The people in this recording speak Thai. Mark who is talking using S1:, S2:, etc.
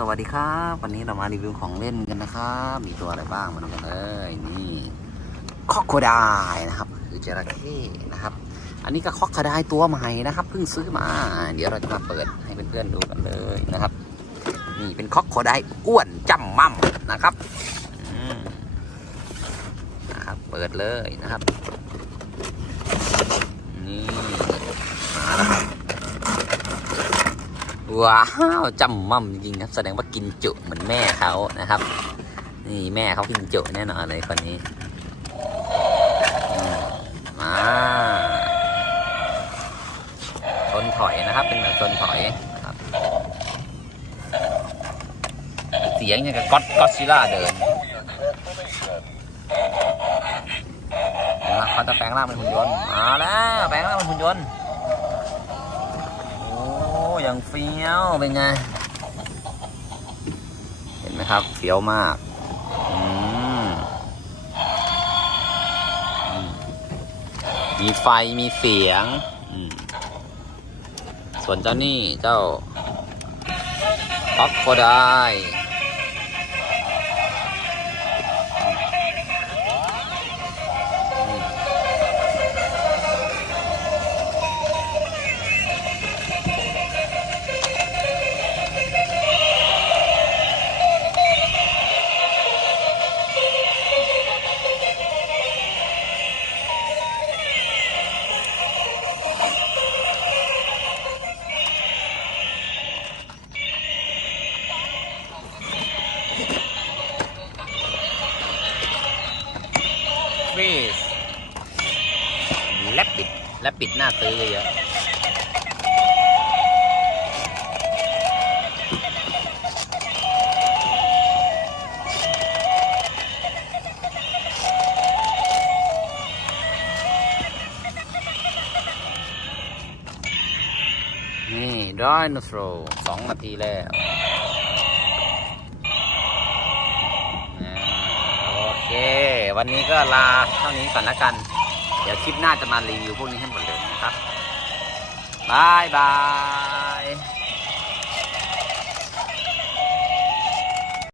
S1: สวัสดีครับ วันนี้เรามารีวิวของเล่นกันนะครับ มีตัวอะไรบ้างมาดูกันเลยนี่คอกโคดายนะครับคือจระเข้นะครับ อันนี้ก็คอกโคดายตัวใหม่นะครับเพิ่งซื้อมา เดี๋ยวเราจะมาเปิดให้เพื่อนๆดูกันเลยนะครับ นี่เป็นคอกโคดายอ้วนจำมั่มนะครับนะครับ เปิดเลยนะครับนี่มาแล้วครับ ว้าวจำมั่มจริงครับ แสดงว่ากินจุเหมือนแม่เขานะครับ นี่แม่เขากินจุแน่นอนเลยคนนี้อืมาชนถอยนะครับ เป็นแบบชนถอยนะครับ เสียงอย่างกับก็อดก็อดซิล่าเดินเอาละเขาจะแปลงร่างเป็นหุ่นยนต์มาแล้วแปลงร่างเป็นหุ่นยนต์ ย่างเฟี้ยวเป็นไง เห็นไหมครับเฟี้ยวมากมีไฟมีเสียง ส่วนเจ้านี่เจ้าท็อกโคได้ ฟิสแลบปิดแลบปิดหน้าซื้อเยอะนี่ไดโนโทรสองนาทีแล้วอ่าโอเค วันนี้ก็ลาเท่านี้ก่อนละกัน เดี๋ยวคลิปหน้าจะมารีวิวพวกนี้ให้หมดเลยนะครับบายบาย